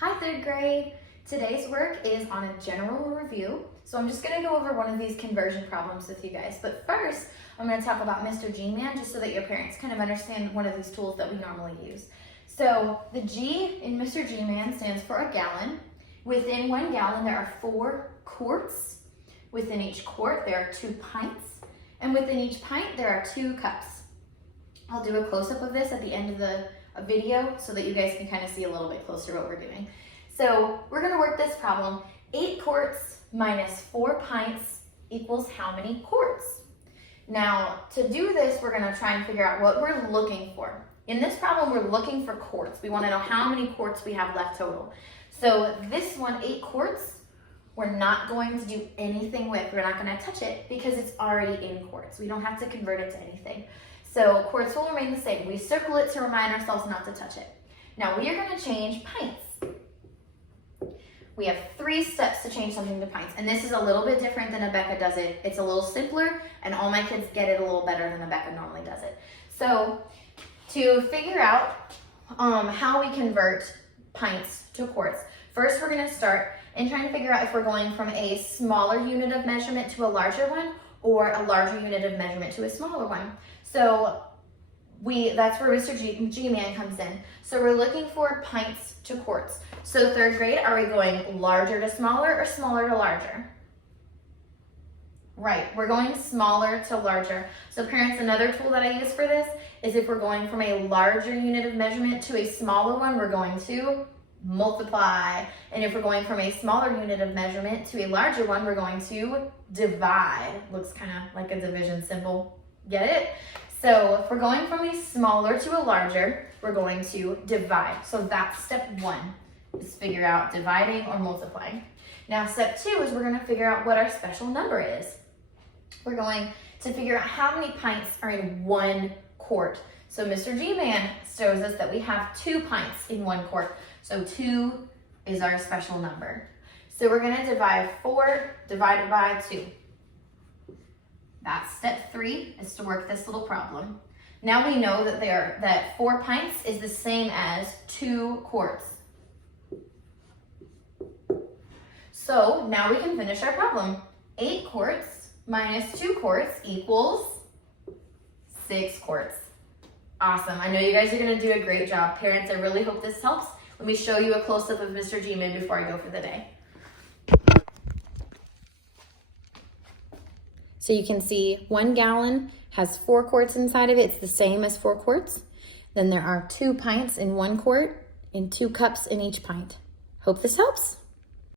Hi, third grade. Today's work is on a general review. So I'm just gonna go over one of these conversion problems with you guys. But first, I'm gonna talk about Mr. G-Man just so that your parents kind of understand one of these tools that we normally use. So the G in Mr. G-Man stands for a gallon. Within 1 gallon, there are 4 quarts. Within each quart, there are 2 pints. And within each pint, there are 2 cups. I'll do a close-up of this at the end of the video so that you guys can kind of see a little bit closer what we're doing. So we're gonna work this problem. 8 quarts minus 4 pints equals how many quarts? Now, to do this, we're gonna try and figure out what we're looking for. In this problem, we're looking for quarts. We wanna know how many quarts we have left total. So this one, 8 quarts, we're not going to do anything with. We're not gonna touch it because it's already in quarts. We don't have to convert it to anything. So quarts will remain the same. We circle it to remind ourselves not to touch it. Now we are gonna change pints. We have 3 steps to change something to pints, and this is a little bit different than Abeka does it. It's a little simpler, and all my kids get it a little better than Abeka normally does it. So to figure out how we convert pints to quarts, first we're gonna start and try and figure out if we're going from a smaller unit of measurement to a larger one, or a larger unit of measurement to a smaller one. So that's where Mr. G-Man comes in. So we're looking for pints to quarts. So third grade, are we going larger to smaller or smaller to larger? Right, we're going smaller to larger. So parents, another tool that I use for this is if we're going from a larger unit of measurement to a smaller one, we're going to multiply. And if we're going from a smaller unit of measurement to a larger one, we're going to divide. Looks kind of like a division symbol. Get it? So if we're going from a smaller to a larger, we're going to divide. So that's step 1, is figure out dividing or multiplying. Now step 2 is we're going to figure out what our special number is. We're going to figure out how many pints are in 1 quart. So Mr. G-Man shows us that we have 2 pints in 1 quart. So 2 is our special number. So we're going to divide 4 divided by 2. That's step 3, is to work this little problem. Now we know that 4 pints is the same as 2 quarts. So now we can finish our problem. 8 quarts minus 2 quarts equals 6 quarts. Awesome. I know you guys are going to do a great job. Parents, I really hope this helps. Let me show you a close-up of Mr. G-Man before I go for the day. So you can see 1 gallon has 4 quarts inside of it. It's the same as 4 quarts. Then there are 2 pints in 1 quart and 2 cups in each pint. Hope this helps.